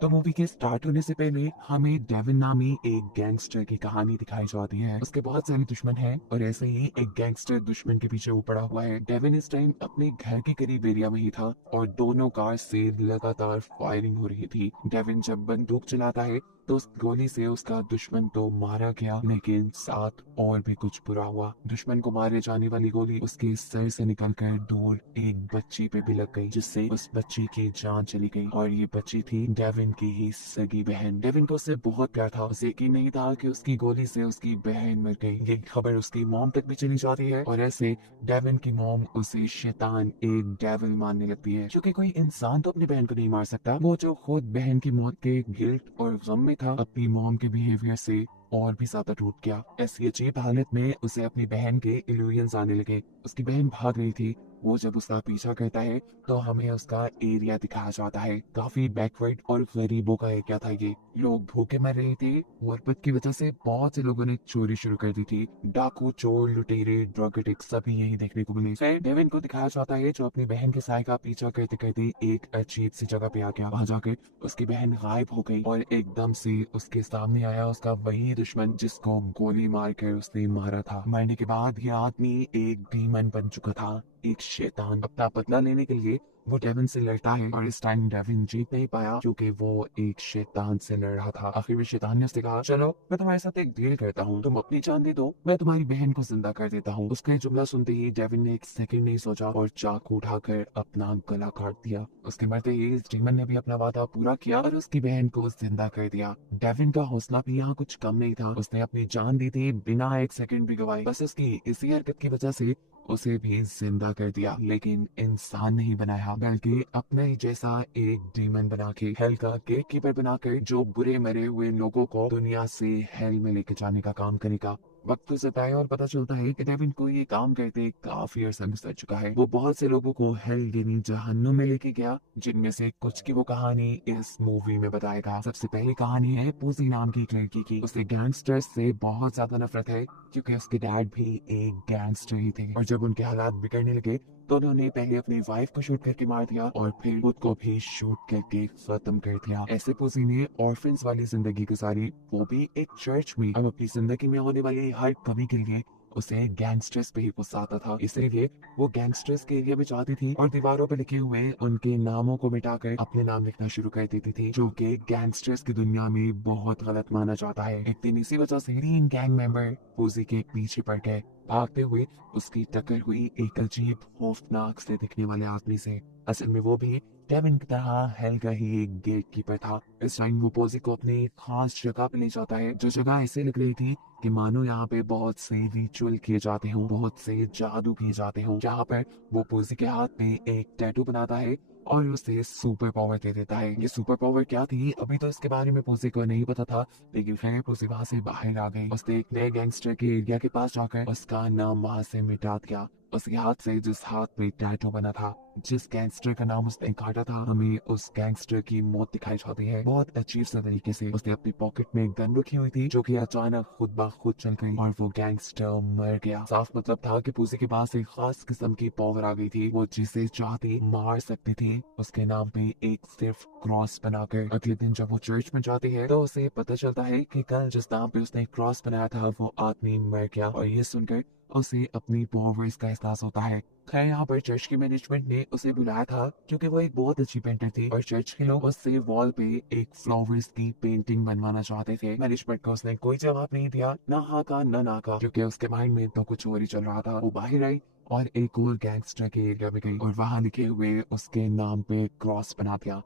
तो मूवी के स्टार्ट होने से पहले हमें डेविन नामी एक गैंगस्टर की कहानी दिखाई जाती है। उसके बहुत सारे दुश्मन हैं और ऐसे ही एक गैंगस्टर दुश्मन के पीछे वो पड़ा हुआ है। डेविन इस टाइम अपने घर के करीब एरिया में ही था और दोनों कार से लगातार फायरिंग हो रही थी। डेविन जब बंदूक चलाता है तो उस गोली से उसका दुश्मन तो मारा गया, लेकिन साथ और भी कुछ बुरा हुआ। दुश्मन को मारे जाने वाली गोली उसके सर से निकलकर दूर एक बच्ची पे भी लग गई, जिससे उस बच्ची की जान चली गई। और ये बच्ची थी डेविन की ही सगी बहन। डेविन को उससे बहुत प्यार था। उसे यकीन नहीं था कि उसकी गोली से उसकी बहन मर गई। ये खबर उसकी मॉम तक भी चली जाती है और ऐसे डेविन की मॉम उसे शैतान, एक डेविल मानने लगती है, क्योंकि कोई इंसान तो अपनी बहन को नहीं मार सकता। वो जो खुद बहन की मौत के गिल्ट और गम में था, अपनी मॉम के बिहेवियर से और भी ज्यादा टूट गया। ऐसी अजीब हालत में उसे अपनी बहन के इल्यूजन्स आने लगे। उसकी बहन भाग रही थी। वो जब उसका पीछा करता है तो हमें उसका एरिया दिखाया जाता है। काफी बैकवर्ड और गरीबों का एरिया था ये। लोग भूखे मर रहे थे और बद की वजह से बहुत से लोगों ने चोरी शुरू कर दी थी। डाकू, चोर, लुटेरे, ड्रग एडिक्ट सभी यही देखने को मिले। फिर डेविन को दिखाया जाता है जो अपनी बहन के साय का पीछा करते करते एक अजीब सी जगह पे आ गया। वहां जाकर उसकी बहन गायब हो गई और एकदम से उसके सामने आया उसका वही दुश्मन जिसको गोली मारकर उसने मारा था। मरने के बाद यह आदमी एक डीमन बन चुका था, एक शैतान। अपना बदला लेने के लिए वो डेविन से लड़ता है और इस टाइम डेविन जीत नहीं पाया क्योंकि वो एक शैतान से लड़ रहा था। आखिर में शैतान ने उससे कहा, चलो मैं तुम्हारे साथ एक डील करता हूँ, तुम अपनी जान दे दो, मैं तुम्हारी बहन को जिंदा कर देता हूँ। उसका ये जुमला सुनते ही डेविन ने एक सेकंड नहीं सोचा और चाकू उठाकर अपना गला काट दिया। उसके मरते ही इस डीमन ने भी अपना वादा पूरा किया और उसकी बहन को जिंदा कर दिया। डेविन का हौसला भी यहाँ कुछ कम नहीं था। उसने अपनी जान दी थी बिना एक सेकंड भी गवाए। बस उसकी इसी हरकत की वजह से उसे भी जिंदा कर दिया, लेकिन इंसान नहीं बनाया बल्कि अपने ही जैसा एक डीमन बना के, हेल का गेट कीपर बनाकर, जो बुरे मरे हुए लोगों को दुनिया से हेल में लेके जाने का काम करेगा। वक्त गुजरता है और पता चलता है कि डेविन को ये काम करते काफी अरसा गुजर चुका है। वो बहुत से लोगों को हेल यानी जहन्नुम में लेके गया, जिनमें से कुछ की वो कहानी इस मूवी में बताएगा। सबसे पहली कहानी है पूसी नाम की एक लड़की की। उसे गैंगस्टर्स से बहुत ज्यादा नफरत है क्योंकि उसके डैड भी एक गैंगस्टर ही थे और जब उनके हालात बिगड़ने लगे तो उन्होंने पहले अपनी वाइफ को शूट करके मार दिया और फिर खुद को भी शूट करके खत्म कर दिया। ऐसे पूसी ने ऑर्फन्स वाली जिंदगी गुजारी, वो भी एक चर्च में। अब अपनी जिंदगी में होने वाली हर कमी के लिए उसे गैंगस्टर्स पे ही गुस्सा आता था, इसलिए वो गैंगस्टर्स के एरिया में जाती थी और दीवारों पे लिखे हुए उनके नामों को मिटाकर अपने नाम लिखना शुरू कर देती थी, जो कि गैंगस्टर्स की दुनिया में बहुत गलत माना जाता है। एक दिन इसी वजह से 3 गैंग मेंबर पूसी के पीछे पड़ गए। भागते हुए उसकी टक्कर हुई एक अजीब खौफनाक से दिखने वाले आदमी से। असल में वो भी डेविन की तरह हेल का ही एक गेट कीपर था। इस टाइम वो पोजी को अपनी खास जगह पे ले जाता है, जो जगह ऐसे लग रही थी कि मानो यहाँ पे बहुत से रिचुअल किए जाते हों, बहुत से जादू किए जाते हों। यहाँ पर वो पोजी के हाथ में एक टैटू बनाता है और उसे सुपर पावर दे देता है। ये सुपर पावर क्या थी अभी तो इसके बारे में पोजी को नहीं पता था, लेकिन खैर पोजी वहां से बाहर आ गई। उसने एक नए गैंगस्टर के एरिया के पास जाकर उसका नाम वहां से मिटा दिया। उसके हाथ से जिस हाथ में टैटू बना था, जिस गैंगस्टर का नाम उसने काटा था, हमें उस गैंगस्टर की मौत दिखाई जाती है बहुत अजीब सा तरीके से। उसने अपनी पॉकेट में गन रखी हुई थी जो कि अचानक खुद ब खुद चल गई और वो गैंगस्टर मर गया। साफ मतलब था कि पूसी के पास एक खास किस्म की पावर आ गई थी। वो जिसे चाहती मार सकती थी। उसके नाम पे एक सिर्फ क्रॉस बनाकर। अगले दिन जब वो चर्च में जाती है तो उसे पता चलता है कि कल जिस नाम पे उसने क्रॉस बनाया था वो आदमी मर गया और ये सुनकर उसे अपनी पावर्स का एहसास होता है। खैर यहाँ पर चर्च की मैनेजमेंट ने उसे बुलाया था क्योंकि वो एक बहुत अच्छी पेंटर थी और चर्च के लोग उससे वॉल पे एक फ्लावर्स की पेंटिंग बनवाना चाहते थे। मैनेजमेंट को उसने कोई जवाब नहीं दिया, ना हाँ का ना ना का, क्योंकि उसके माइंड में तो कुछ और ही चल रहा था। वो बाहर आई और एक और गैंगस्टर के एरिया में गई और वहां लिखे हुए उसके नाम पे क्रॉस बना दिया।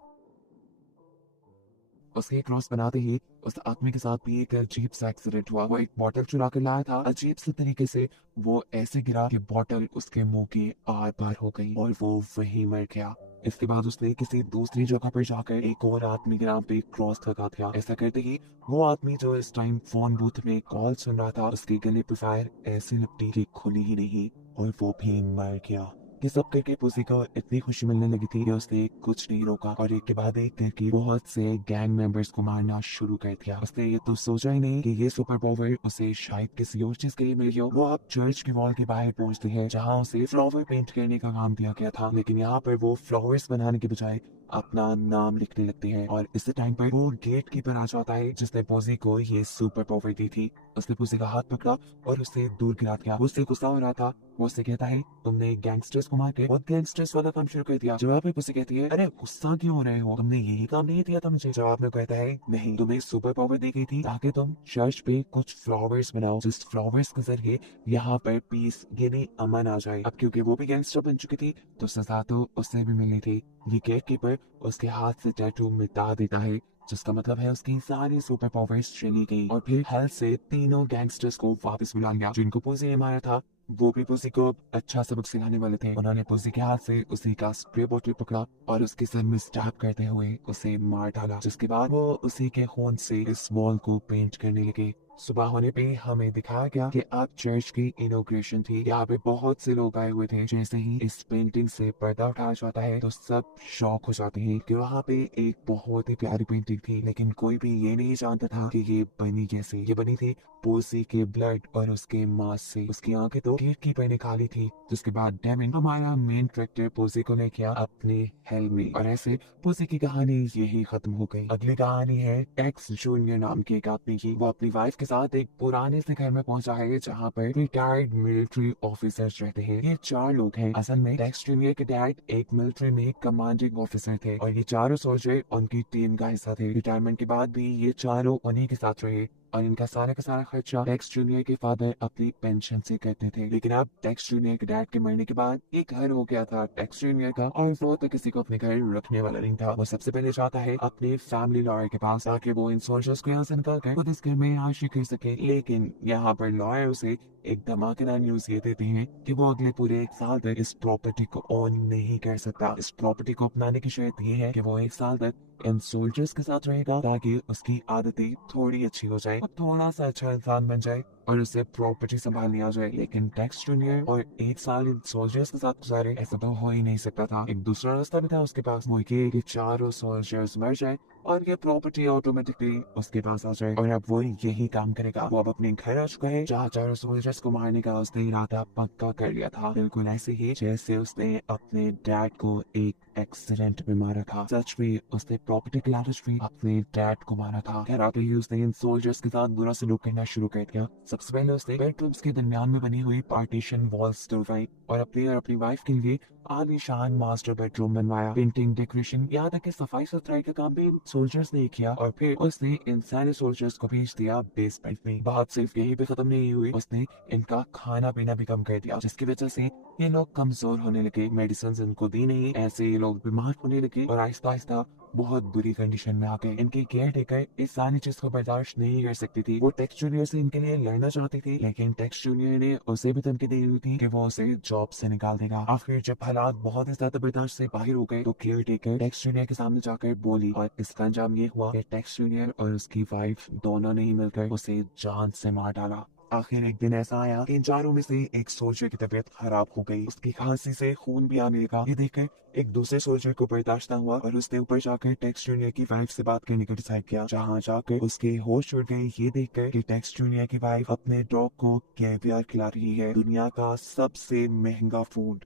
उसके क्रॉस बनाते ही उस आदमी के साथ भी एक अजीब सा एक्सीडेंट हुआ। वो एक बॉटल चुरा कर लाया था, अजीब से तरीके से वो ऐसे गिरा कि बॉटल उसके मुंह के आर पार हो गई और वो वहीं मर गया। इसके बाद उसने किसी दूसरी जगह पर जाकर एक और आदमी के नाम पे क्रॉस लगा दिया। ऐसा करते ही वो आदमी जो इस टाइम फोन बूथ में कॉल सुन रहा था, उसके गले पे फायर ऐसे लपटी कि खुली ही नहीं और वो भी मर गया। ये सब करके पुसी को इतनी खुशी मिलने लगी थी कि उसने कुछ नहीं रोका और एक के बाद एक करके बहुत से गैंग मेंबर्स को मारना शुरू कर दिया। उसने ये तो सोचा ही नहीं कि ये सुपर पावर उसे शायद किसी और चीज के लिए मिल गया। वो अब चर्च के वॉल के बाहर पहुंचती है जहाँ उसे फ्लावर पेंट करने का काम दिया गया था, लेकिन यहाँ पर वो फ्लावर्स बनाने के बजाय अपना नाम लिखने लगते हैं। और इसी टाइम पर वो गेट कीपर आ जाता है जिसने पोजी को ये सुपर पावर दी थी। उसने पोजी का हाथ पकड़ा और उसे दूर गिरा दिया। वो उससे गुस्सा हो रहा था। वो उससे कहता है तुमने गैंगस्टर्स को मार के बहुत गैंगस्टर्स वाला काम शुरू कर दिया। जवाब में उसे कहती है अरे गुस्सा क्यों हो रहे हो, तुमने यही काम नहीं दिया था मुझे। जवाब में कहता है नहीं, तुम्हें सुपर पावर दी गई थी ताकि तुम चर्च पे कुछ फ्लावर्स बनाओ, जिस फ्लावर्स के जरिए यहाँ पर पीस यानी अमन आ जाए। अब क्योंकि वो भी गैंगस्टर बन चुकी थी तो सजा तो उससे भी मिलनी थी। ये गेट कीपर उसके हाथ से टैटू मिटा देता है, जिसका मतलब है उसकी सारी सुपर पावर्स चली गई। और फिर हेल से तीनों गैंगस्टर्स को वापस बुला लिया। जिनको पुसी ने मारा था वो भी पुसी को अच्छा सबक सिखाने वाले थे। उन्होंने पुसी के हाथ से उसी का स्प्रे बोतल पकड़ा और उसके सर में स्टैब करते हुए उसे मार डाला, जिसके बाद वो उसी के खून से इस वॉल को पेंट करने लगे। सुबह होने पे हमें दिखाया गया कि अब चर्च की इनॉग्रेशन थी। यहाँ पे बहुत से लोग आए हुए थे। जैसे ही इस पेंटिंग से पर्दा उठाया जाता है तो सब शॉक हो जाते हैं कि वहाँ पे एक बहुत ही प्यारी पेंटिंग थी, लेकिन कोई भी ये नहीं जानता था कि ये बनी कैसे। ये बनी थी पोसी के ब्लड और उसके मांस से। उसकी आंखें तो गेट कीपर ने खाली थी। जिसके बाद डेविन हमारा मेन कैरेक्टर पोसी को ले गया अपने हेल में। और ऐसे पोसी की कहानी यही खत्म हो गई। अगली कहानी है एक्स जूनियर नाम के एक आदमी की। वो अपनी वाइफ के साथ एक पुराने से घर में पहुंचा है जहाँ पर रिटायर्ड मिलिट्री ऑफिसर्स रहते हैं। ये 4 लोग हैं। असल में एक्स जूनियर के डैड एक मिलिट्री में कमांडिंग ऑफिसर थे और ये चारों सोल्जर उनकी टीम का हिस्सा थे। रिटायरमेंट के बाद भी ये चारों उन्हीं के साथ रहे और इनका सारा का सारा खर्चा टेक्स जूनियर के फादर अपनी पेंशन से करते थे। लेकिन अब टेक्स जूनियर के डैड के मरने के बाद एक घर हो गया था टेक्स जूनियर का, और वो तो किसी को अपने घर रखने वाला नहीं था। वो सबसे पहले जाता है अपने फैमिली लॉयर के पास ताकि वो इन सोल्जर्स को यहाँ से निकाल कर खुद इस घर में आशी कर सके। लेकिन यहाँ पर लॉयर उसे एक धमाकेदार न्यूज ये देते हैं कि वो अगले पूरे 1 साल तक इस प्रॉपर्टी को ओन नहीं कर सकता। इस प्रॉपर्टी को अपनाने की शर्त ये है कि वो 1 साल तक इन सोल्जर्स के साथ रहेगा ताकि उसकी आदतें थोड़ी अच्छी हो जाए और थोड़ा सा अच्छा इंसान बन जाए और उसे प्रॉपर्टी संभालनी आ जाए। लेकिन टेक्स जूनियर और 1 साल इन सोल्जर्स के साथ गुजारे, ऐसा तो हो ही नहीं सकता था। एक दूसरा रास्ता भी था उसके पास, वो कि चारों सोल्जर्स मर जाए और ये प्रॉपर्टी ऑटोमेटिकली उसके पास आ जाए। और अब वो यही काम करेगा। वो अब अपने घर आ चुका है जहाँ चारों सोल्जर्स को मारने का उसने इरादा पक्का कर लिया था, बिल्कुल ऐसे ही जैसे उसने अपने डैड को एक एक्सीडेंट में मारा था। सच में उसने प्रॉपर्टी के लालच में अपने डैड को मारा था। घर आते ही उसने इन सोल्जर्स के साथ बुरा सलूक करना शुरू कर दिया। सबसे पहले उसने बेडरूम्स के दरमियान में बनी हुई पार्टीशन वॉल्स तोड़वाई और अपनी वाइफ के लिए आलीशान मास्टर बेडरूम बनवाया। पेंटिंग, डेकोरेशन, यहाँ तक कि सफाई सुथराई का काम भी सोल्जर्स ने किया। और फिर उसने इन सारे सोल्जर्स को भेज दिया बेसमेंट में। बात सिर्फ यही पे खत्म नहीं हुई, उसने इनका खाना पीना भी कम कर दिया, जिसकी वजह से ये लोग कमजोर होने लगे। मेडिसिन इनको दी नहीं, ऐसे ये लोग बीमार होने लगे और आहिस्ता आहिस्ता बहुत बुरी कंडीशन में आ गए। इनके केयर टेकर इस सारी चीज को बर्दाश्त नहीं कर सकती थी। वो टेक्स जूनियर से इनके लिए लड़ना चाहती थी, लेकिन टेक्स जूनियर ने उसे भी धमकी दी हुई थी कि वो उसे जॉब से निकाल देगा। आखिर जब हालात बहुत ही ज्यादा बर्दाश्त से बाहर हो गए तो केयर टेकर टेक्स जूनियर के सामने जाकर बोली और इसका अंजाम ये हुआ कि टेक्स जूनियर और उसकी वाइफ दोनों ने ही मिलकर उसे जान से मार डाला। आखिर एक दिन ऐसा आया कि इन चारों में से एक सोल्जर की तबीयत खराब हो गई। उसकी खांसी से खून भी आने लगा। ये देखकर एक दूसरे सोल्जर को बर्दाश्त ना हुआ और उसने ऊपर जाकर टेक्स जूनियर की वाइफ से बात करने का डिसाइड किया। जहाँ जाकर उसके होश उड़ गए ये देखकर कि टेक्स जूनियर की वाइफ अपने डॉग को कैवियर खिला रही है, दुनिया का सबसे महंगा फूड।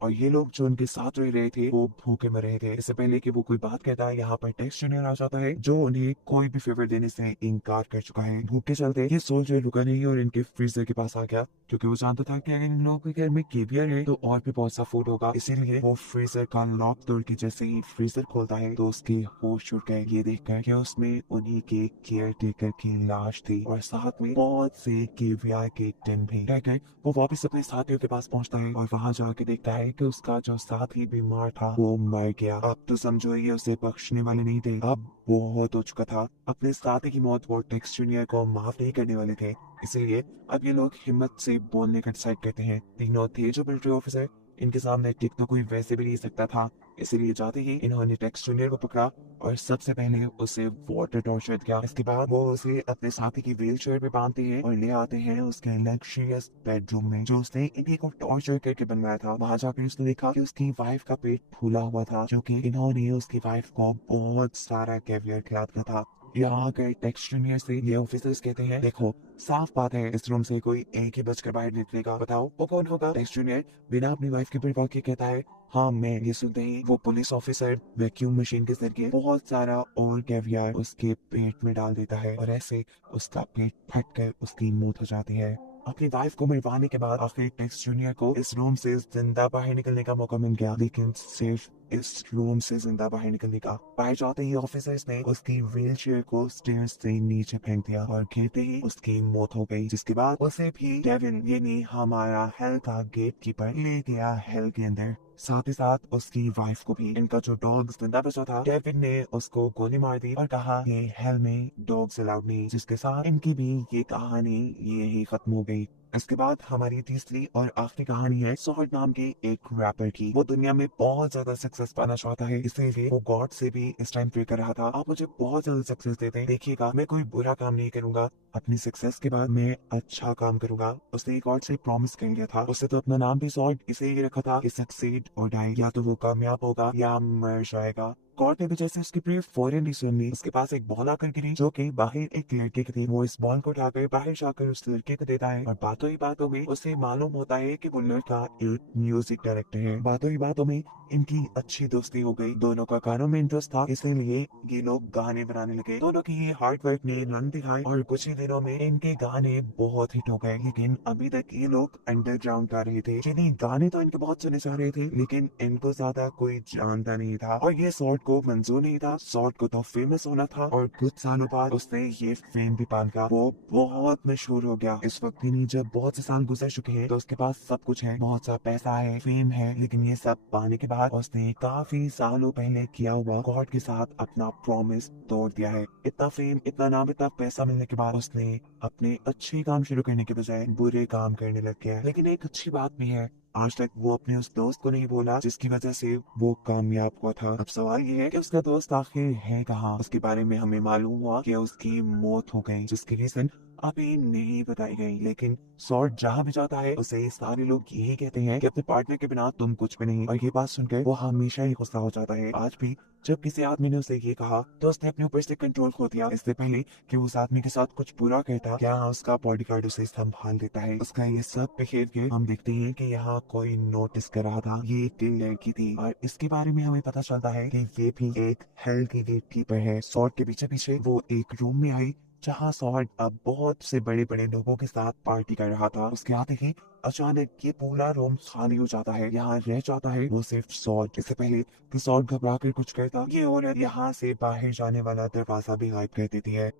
और ये लोग जो उनके साथ रह रहे थे वो भूखे मर रहे थे। इससे पहले कि वो कोई बात कहता है यहाँ पर टेक्स जूनियर आ जाता है जो उन्हें कोई भी फेवर देने से इनकार कर चुका है। भूख के चलते ये सोल्जर रुका नहीं और इनके फ्रीजर के पास आ गया क्योंकि वो जानता था कि अगर इन लोगों के घर में केवियर है तो और भी बहुत सा फूड होगा। इसीलिए वो फ्रीजर का लॉक तोड़ के जैसे ही फ्रीजर खोलता है तो उसके होश उड़ गए ये देखकर कि उसमें उन्हीं के केयर टेकर की लाश थी और साथ में बहुत से केवियर के टिन भी। कहकर वो वापस अपने साथियों के पास पहुंचता है और वहां जाके देखता है कि उसका जो साथी बीमार था वो मर गया। अब तो समझो ये उसे बख्शने वाले नहीं थे, अब बहुत हो चुका था। अपने साथी की मौत वो टेक्स जूनियर को माफ नहीं करने वाले थे, इसलिए अब ये लोग हिम्मत से बोलने का डिसाइड करते हैं। तीनों थे जो मिलिट्री ऑफिसर, इनके सामने टिक तो कोई वैसे भी नहीं सकता था, इसीलिए जाते ही इन्होंने टेक्स जूनियर को पकड़ा और सबसे पहले उसे वाटर टॉर्चर किया। इसके बाद वो उसे अपने साथी की व्हील चेयर पे बांधते हैं और ले आते हैं उसके लग्जरियस बेडरूम में जो उसने इन्हीं को टॉर्चर करके बनवाया था। वहां जाकर उसने देखा कि उसकी वाइफ का पेट फूला हुआ था क्योंकि इन्होंने उसकी वाइफ को बहुत सारा कैवियर खिला दिया था। यहाँ आकर टेक्स जूनियर से ये ऑफिसर्स कहते हैं देखो साफ बात है इस रूम से कोई एक ही बचकर बाहर निकलेगा। बताओ वो कौन होगा? टेक्स जूनियर बिना अपनी वाइफ के परवाह के कहता है हाँ मैं। ये सुनते ही वो पुलिस ऑफिसर वैक्यूम मशीन के जरिए बहुत सारा और कैवियर उसके पेट में डाल देता है और ऐसे उसका पेट फट कर उसकी मौत हो जाती है। अपनी वाइफ को मरवाने के बाद आखिर टेक्स जूनियर को इस रूम से जिंदा बाहर निकलने का मौका मिल गया, लेकिन सिर्फ इस रूम से जिंदा बाहर निकलने का। बाहर जाते ही ऑफिसर्स ने उसकी व्हील चेयर को स्टेयर्स से नीचे फेंक दिया और गिरते ही उसकी मौत हो गई, जिसके बाद उसे भी डेविन यानी हमारा हेल का गेट कीपर ले गया हेल के अंदर। साथ ही साथ उसकी वाइफ को भी। इनका जो डॉग जिंदा बचा था, डेविन ने उसको गोली मार दी और कहा ये हेल में डॉग्स अलाउड नहीं, जिसके साथ इनकी भी ये कहानी यही खत्म हो गई। इसके बाद हमारी तीसरी और आखिरी कहानी है सॉर्ड नाम के एक रैपर की। वो दुनिया में बहुत ज्यादा सक्सेस पाना चाहता है, इसीलिए वो गॉड से भी इस टाइम प्रे कर रहा था आप मुझे बहुत ज्यादा सक्सेस देते हैं, देखिएगा मैं कोई बुरा काम नहीं करूंगा, अपनी सक्सेस के बाद मैं अच्छा काम करूंगा। उसने गॉड से प्रॉमिस कर लिया था। उससे तो अपना नाम भी सॉर्ड इसीलिए रखा था कि सक्सीड और डाई, या तो वो कामयाब होगा या मर जाएगा। गॉड ने भी जैसे उसकी प्रे फौरन ही सुन ली। उसके पास एक बॉल आकर गिरी जो कि बाहर एक लड़के की थी। वो इस बॉल को उठाकर बाहर जाकर उस लड़के को देता है और बातों ही बातों में उसे मालूम होता है कि वो लड़का एक म्यूजिक डायरेक्टर है। बातों ही बातों में इनकी अच्छी दोस्ती हो गई। दोनों का गानों में इंटरेस्ट था, इसीलिए ये लोग गाने बनाने लगे। दोनों की ये हार्ड वर्क ने रंग दिखाई और कुछ ही दिनों में इनके गाने बहुत हिट हो गए। लेकिन अभी तक ये लोग अंडरग्राउंड गा रहे थे, जिन्हें गाने तो इनके बहुत सुने जा रहे थे, लेकिन इनको ज्यादा कोई जानता नहीं था और ये सॉर्ड को मंजूर नहीं था। सॉर्ड को तो फेमस होना था और कुछ सालों बाद उसने ये फेम भी पान का वो बहुत मशहूर हो गया। इस वक्त भी नहीं, जब बहुत से साल गुजर चुके हैं तो उसके पास सब कुछ है, बहुत सा पैसा है, फेम है, लेकिन ये सब पाने के बाद उसने काफी सालों पहले किया हुआ गॉड के साथ अपना प्रॉमिस तोड़ दिया है। इतना फेम, इतना नाम, इतना पैसा मिलने के बाद उसने अपने अच्छे काम शुरू करने के बजाय बुरे काम करने लग गया है। लेकिन एक अच्छी बात भी है, आज तक वो अपने उस दोस्त को नहीं बोला जिसकी वजह से वो कामयाब हुआ था। अब सवाल ये है कि उसका दोस्त आखिर है कहाँ? उसके बारे में हमें मालूम हुआ कि उसकी मौत हो गई, जिसकी रीजन अभी नहीं बताई गई। लेकिन सॉर्ड जहाँ भी जाता है उसे सारे लोग यही कहते हैं कि अपने पार्टनर के बिना तुम कुछ भी नहीं, और ये बात सुनकर वो हमेशा ही गुस्सा हो जाता है। आज भी जब किसी आदमी ने उसे ये कहा तो उसने अपने ऊपर से कंट्रोल खो दिया। इससे पहले कि उस आदमी के साथ कुछ बुरा कहता, क्या उसका बॉडीगार्ड उसे संभाल देता है। उसका ये सब बिहेवियर हम देखते हैं कि यहाँ कोई नोटिस कर रहा था। ये एक लड़की थी और इसके बारे में हमें पता चलता है कि ये भी एक हेल की गेट कीपर है। सॉर्ड के पीछे पीछे वो एक रूम में आई जहाँ सॉर्ड अब बहुत से बड़े बड़े लोगों के साथ पार्टी कर रहा था। उसके आते ही अचानक ये पूरा रूम खाली हो जाता है। यहाँ रह जाता है वो सिर्फ सॉर्ड। इससे पहले कि सॉर्ड घबरा कर कुछ कहता, ये औरत यहाँ से बाहर जाने वाला दरवाजा भी गायब कर देती है।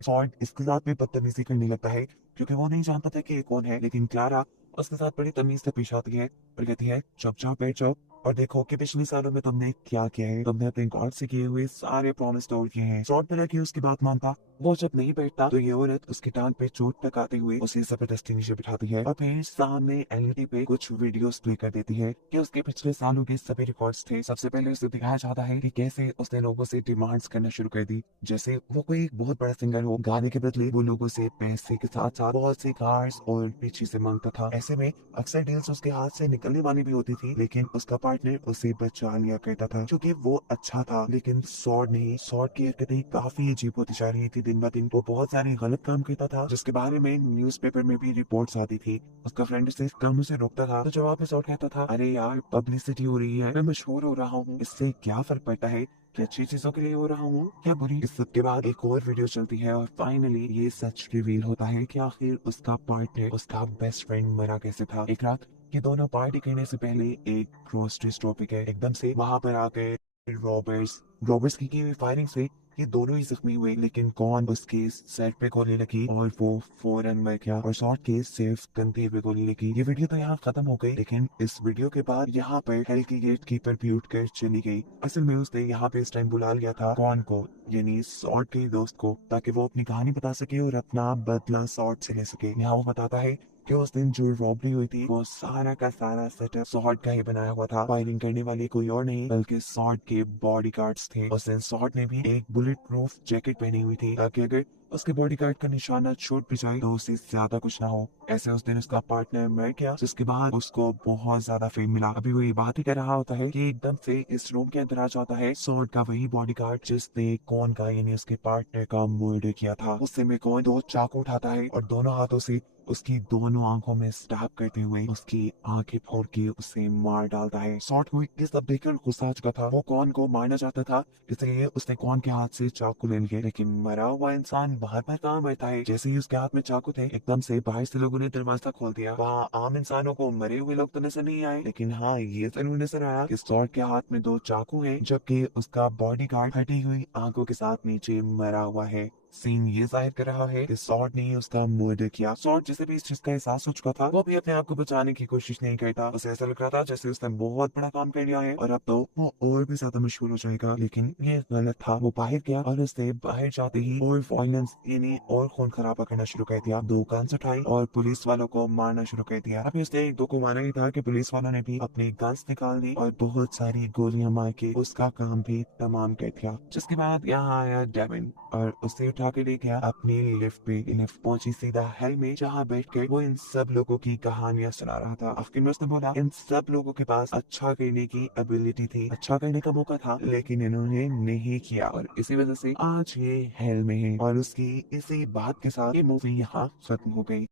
सॉर्ड इसके साथ भी बदतमीजी करने लगता है क्योंकि वो नहीं जानता था कि ये कौन है। लेकिन क्लारा उसके साथ बड़ी तमीज से पेश आती है और कहती है चुप जाओ, बैठ जाओ और देखो कि पिछले सालों में तुमने क्या किया है। तुमने अपने गॉड से किए हुए सारे प्रॉमिस तोड़ किए हैं। सॉर्ड बिना कि उसकी बात मानता, वो जब नहीं बैठता तो ये औरत उसकी टांग पे चोट लगाते हुए उसे जबरदस्ती नीचे बिठाती है और फिर सामने एलईडी पे कुछ वीडियोस प्ले कर देती है कि उसके पिछले सालों के सभी रिकॉर्ड्स थे। सबसे पहले उसे दिखाया जाता है कि कैसे उसने लोगों से डिमांड्स करना शुरू कर दी, जैसे वो कोई एक बहुत बड़ा सिंगर हो, गाने के बदले वो लोगों से पैसे के साथ साथ बहुत सी कार्स और भी चीजें मांगता था। ऐसे में अक्सर डील्स उसके हाथ से निकलने वाली भी होती थी, लेकिन उसका पार्टनर उसे बचा लिया करता था क्योंकि वो अच्छा था। लेकिन सॉर्ड नहीं, सॉर्ड की हरकतें काफी अजीब होती जा रही थी दिन ब दिन। वो बहुत सारे गलत काम करता था जिसके बारे में न्यूज़पेपर में भी रिपोर्ट्स आती थी। उसका फ्रेंड उसे इस काम से रोकता था तो जवाब में सॉर्ड कहता था, अरे यार पब्लिसिटी हो रही है, मैं मशहूर हो रहा हूँ, इससे क्या फर्क पड़ता है कि अच्छी चीजों के लिए हो रहा हूँ क्या बुरी। इस सब के बाद एक और वीडियो चलती है और फाइनली ये सच रिवील होता है कि आखिर उसका पार्टनर, उसका बेस्ट फ्रेंड मरा कैसे था। एक रात ये दोनों पार्टी करने से पहले एक ग्रोसरी स्टोर पे गए। एकदम से वहां पर आके रॉबर्ट्स की हुई फायरिंग से ये दोनों ही जख्मी हुए, लेकिन कौन उसके सर पे गोली लगी और वो फौरन मर गया और सॉर्ड के सिर्फ कंधे पे गोली लगी। ये वीडियो तो यहाँ खत्म हो गई, लेकिन इस वीडियो के बाद यहाँ पर हेल की गेट कीपर भी उठकर चली गई। असल में उसने यहाँ पे इस टाइम बुला लिया था कौन को, यानी सॉर्ड के दोस्त को, ताकि वो अपनी कहानी बता सके और अपना बदला सॉर्ड से ले सके। यहाँ वो बताता है कि उस दिन जो रॉबरी हुई थी वो सारा का सारा सेटअप सॉर्ड का ही बनाया हुआ था। फायरिंग करने वाले कोई और नहीं बल्कि सॉर्ड के बॉडीगार्ड्स थे। उस दिन सॉर्ड ने भी एक बुलेट प्रूफ जैकेट पहनी हुई थी ताकि अगर उसके बॉडीगार्ड का निशाना छूट भी जाए तो उससे ज्यादा कुछ ना हो। ऐसे उस दिन उसका पार्टनर मर गया, जिसके बाद उसको बहुत ज्यादा फेम मिला। अभी वो ये बात ही कर रहा होता है कि एकदम से इस रूम के अंदर आ जाता है सॉर्ड का वही बॉडीगार्ड जिसने कौन का यानी उसके पार्टनर का मर्डर किया था। उससे में कौन दो चाकू उठाता है और दोनों हाथों से उसकी दोनों आंखों में स्टैब करते हुए उसकी आंखें फोड़ के उसे मार डालता है। शॉर्ट को ये सब देखकर गुस्सा आ चुका था। वो कौन को मारना चाहता था, इसलिए उसने कौन के हाथ से चाकू ले लिए। लेकिन मरा हुआ इंसान बाहर पर काम बैठा है। जैसे ही उसके हाथ में चाकू थे, एकदम से बाहर से लोगों ने दरवाजा खोल दिया। वहाँ आम इंसानों को मरे हुए लोग तो नजर नहीं आए, लेकिन हाँ ये जरूर नजर आया कि शॉर्ट के हाथ में दो चाकू हैं, जबकि उसका बॉडीगार्ड फटी हुई आंखों के साथ नीचे मरा हुआ है। सीन ये जाहिर कर रहा है कि सॉर्ड ने ही उसका मर्डर किया। सॉर्ड जिसे भी इस चीज का एहसास हो चुका था, वो भी अपने आप को बचाने की कोशिश नहीं करता। उसे ऐसा लग रहा था जैसे उसने बहुत बड़ा काम कर लिया है और अब तो वो और भी ज्यादा मशहूर हो जाएगा। लेकिन ये गलत था। वो बाहर गया और उसने बाहर जाते ही और वायलेंस यानी और खून खराबा करना शुरू कर दिया। दो गन्स उठाई और पुलिस वालों को मारना शुरू कर दिया। अभी उसने एक दो को मारा ही था कि पुलिस वालों ने भी अपनी गन्स निकाल दी और बहुत सारी गोलियां मार के उसका काम भी तमाम कर दिया। जिसके बाद यहाँ आया डेविन और उसे उठा के ले गया अपनी लिफ्ट पे। लिफ्ट पहुंची सीधा हेल में, जहाँ बैठकर वो इन सब लोगों की कहानियां सुना रहा था। आखिर में उसने बोला इन सब लोगों के पास अच्छा करने की एबिलिटी थी, अच्छा करने का मौका था, लेकिन इन्होंने नहीं किया और इसी वजह से आज ये हेल में है। और उसकी इसी बात के साथ ये मूवी यहाँ खत्म हो गई।